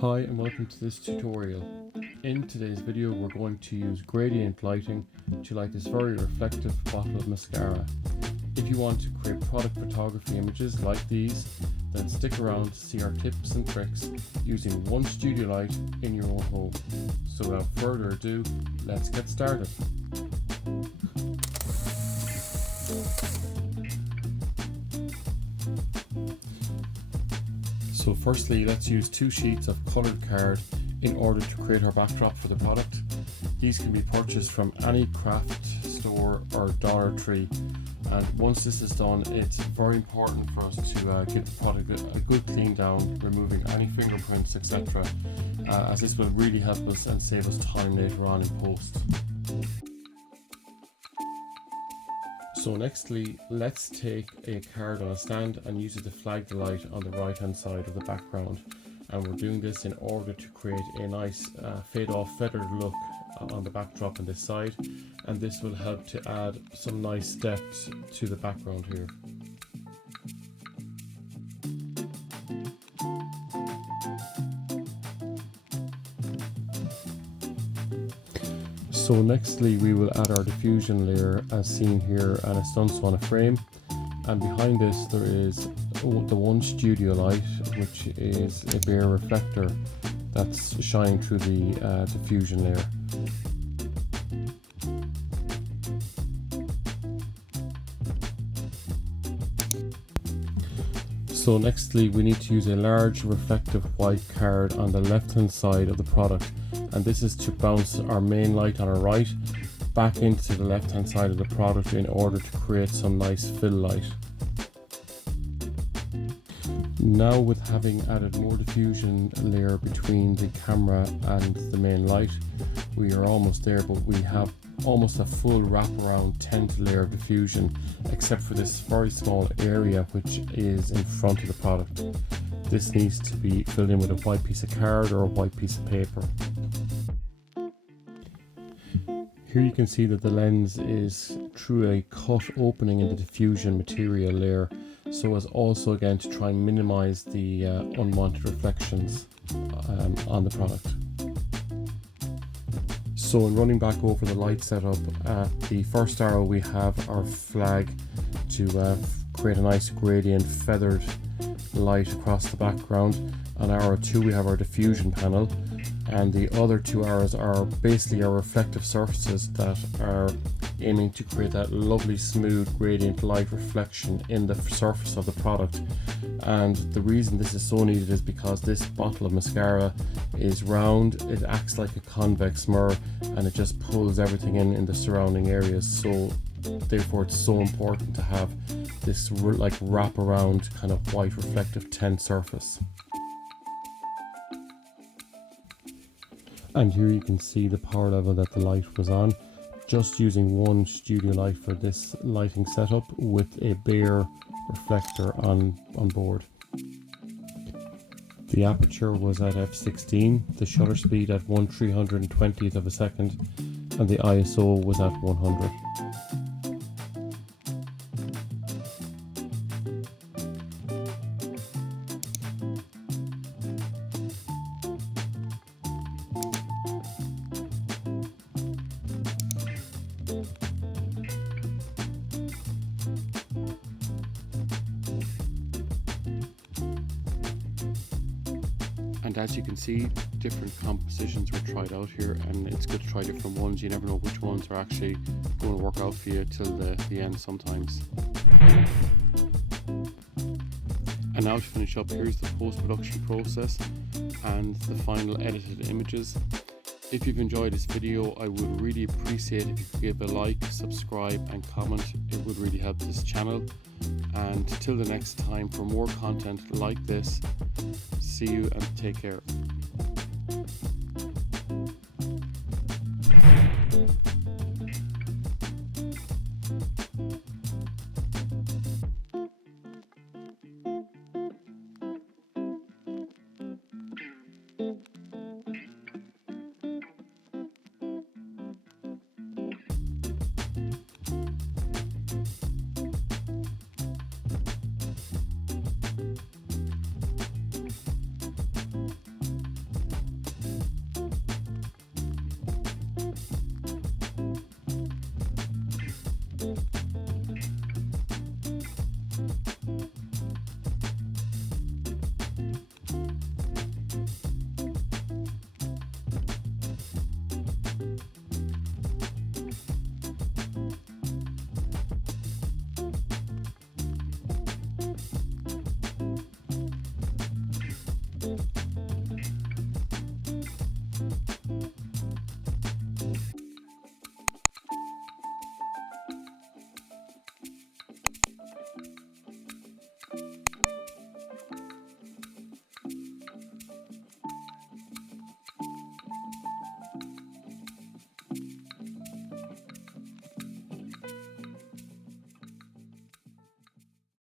Hi and welcome to this tutorial. In today's video we're going to use gradient lighting to light this very reflective bottle of mascara. If you want to create product photography images like these, then stick around to see our tips and tricks using one studio light in your own home. So without further ado, let's get started. So firstly, let's use 2 sheets of coloured card in order to create our backdrop for the product. These can be purchased from any craft store or Dollar Tree, and once this is done, it's very important for us to give the product a good clean down, removing any fingerprints, etc., as this will really help us and save us time later on in post. So nextly, let's take a card on a stand and use it to flag the light on the right hand side of the background, and we're doing this in order to create a nice fade off feathered look on the backdrop on this side, and this will help to add some nice depth to the background here. So nextly we will add our diffusion layer as seen here, and it's done so on a frame, and behind this there is the one studio light, which is a bare reflector that's shining through the diffusion layer. So nextly we need to use a large reflective white card on the left hand side of the product, and this is to bounce our main light on our right back into the left hand side of the product in order to create some nice fill light. Now, with having added more diffusion layer between the camera and the main light, we are almost there, but we have almost a full wraparound tint layer of diffusion, except for this very small area which is in front of the product. This needs to be filled in with a white piece of card or a white piece of paper. Here you can see that the lens is through a cut opening in the diffusion material layer, so as also again to try and minimize the unwanted reflections on the product. So in running back over the light setup, at the first arrow we have our flag to create a nice gradient feathered light across the background. On arrow 2 we have our diffusion panel, and the other 2 arrows are basically our reflective surfaces that are aiming to create that lovely smooth gradient light reflection in the surface of the product. And the reason this is so needed is because this bottle of mascara is round, it acts like a convex mirror, and it just pulls everything in the surrounding areas. So therefore it's so important to have this like wrap around kind of white reflective tint surface. And here you can see the power level that the light was on, just using one studio light for this lighting setup with a bare reflector on board. The aperture was at f16, the shutter speed at 1/320th of a second, and the ISO was at 100. And as you can see, different compositions were tried out here, and it's good to try different ones. You never know which ones are actually going to work out for you till the end sometimes. And now to finish up, here's the post-production process and the final edited images. If you've enjoyed this video, I would really appreciate if you could give a like, subscribe and comment. It would really help this channel. And till the next time, for more content like this, see you and take care.